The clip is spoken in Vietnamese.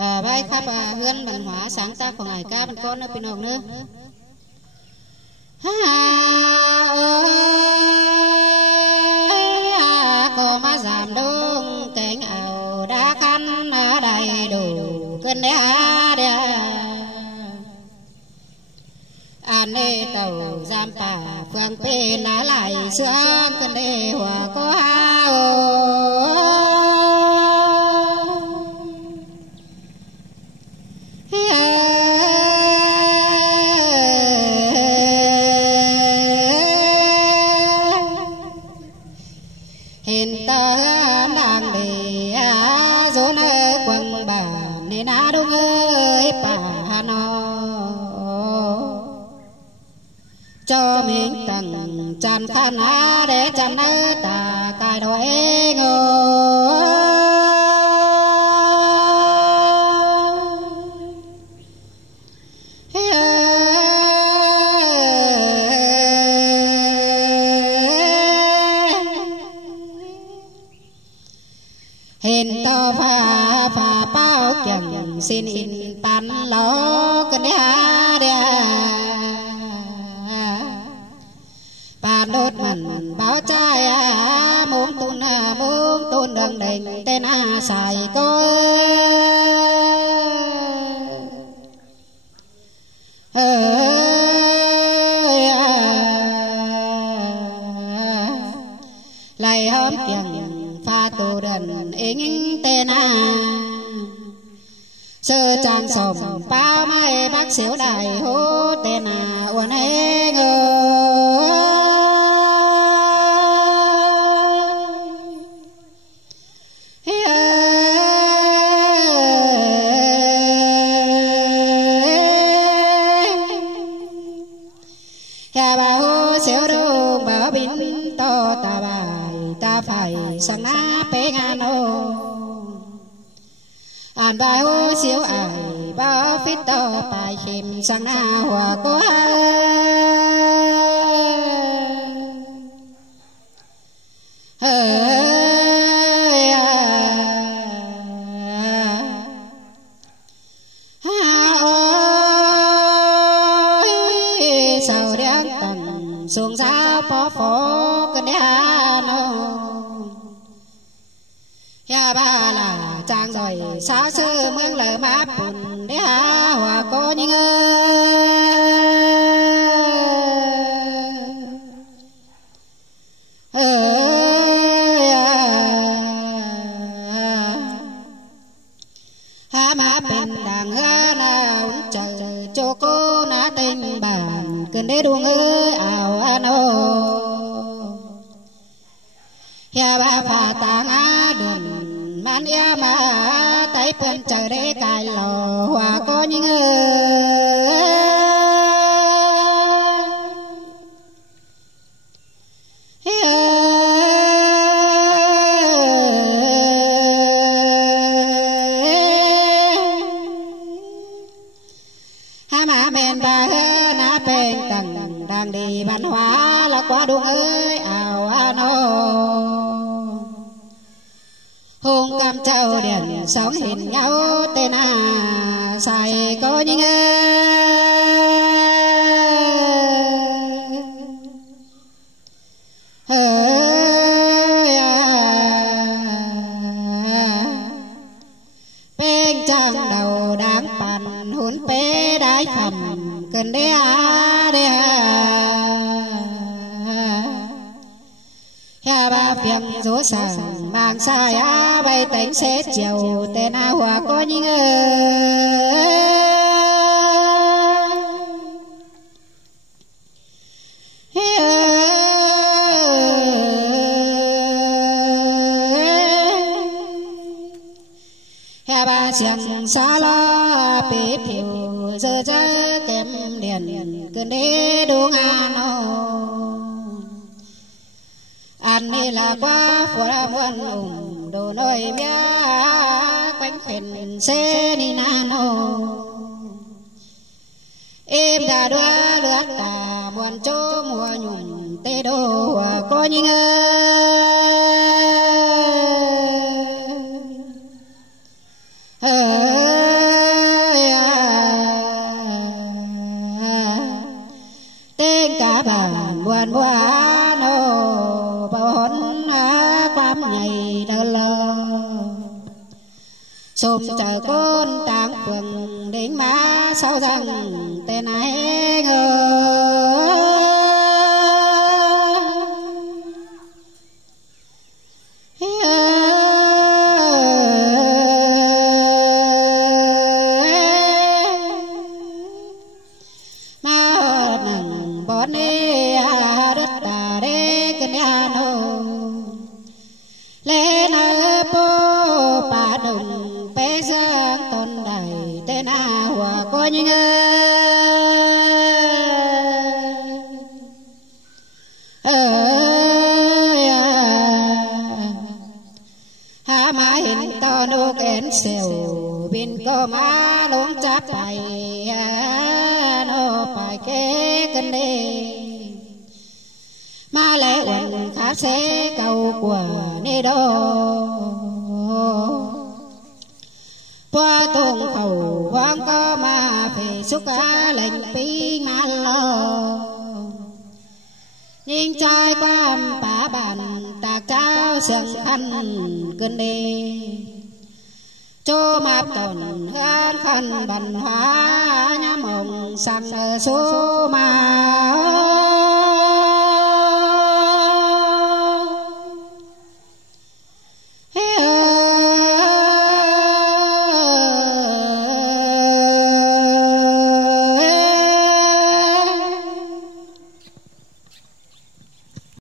bài khắp hương văn hóa sáng tác của ngài ca văn con ở bên hồng nữa có má giảm đông cánh ảo đã khăn đầy đủ cơn đế an đê tàu giam bà phương phê lá lại sướng cơn đế hòa có hiện ta đang để dỗ nơi quăng bà nên đúng ơi bà nó cho mình tầng chăn khăn để chăn ta cài đôi ngô hiện to pha bao chẳng xin in pan lo cần đĩa pan đốt mặn báo trai muốn tôn đường đình tên xài coi lại hôm chẳng pha tu đần ính tên sơ trang sồm bao mai bác xíu đại hô tên uốn hê ngô ya bà hô xíu đâu bà bin to ta bài ta phải sang á bé ngàn ô an bài hô xíu ai bao phít to bài khìm sang á hòa có sao đang tầng xuống giá phó phó cơn đá nó ya ba là trang rồi xa xưa mương lỡ mát bùn đá hòa có những má bên đàng nào chờ cho cô ná tình bàn cơn đế đuông ơi ảo ano ya ba phà tàng đường man ya mà tay bên chờ để cài lò hòa có những má bên bà ná bên tầng đang đi văn hóa là quá đuông ơi ảo ano hùng cam trâu đèn sóng hình nhau tên xài có những bên trang đầu đáng bàn hôn bê đái khẩm cần đế ya ba phiền dỗ sàng mang sai bay tánh sẽ chiều tên hòa có những ya ba xiang xa lo bế thiểu giờ ra kém đèn cơn đế đúng ano anh đi là quá phù la muôn ủng đồ nôi mía quanh phèn xe đi nano em đã đoá lướt cả buồn chỗ mùa nhung tê đô có những ơi xôm chờ côn tráng phường đến má sau rằng tên ấy ngờ xèo bên có má lốn chát bài nó phải kế cân đê má lẽ quần khá xế cầu của nê đô qua tuồng khẩu hoang có má phải xúc á lệnh bí má lo nhưng trai qua bả bàn tạc trao sương khăn cân đê cho map tồn gan khăn bàn hóa nhá mộng sang số mà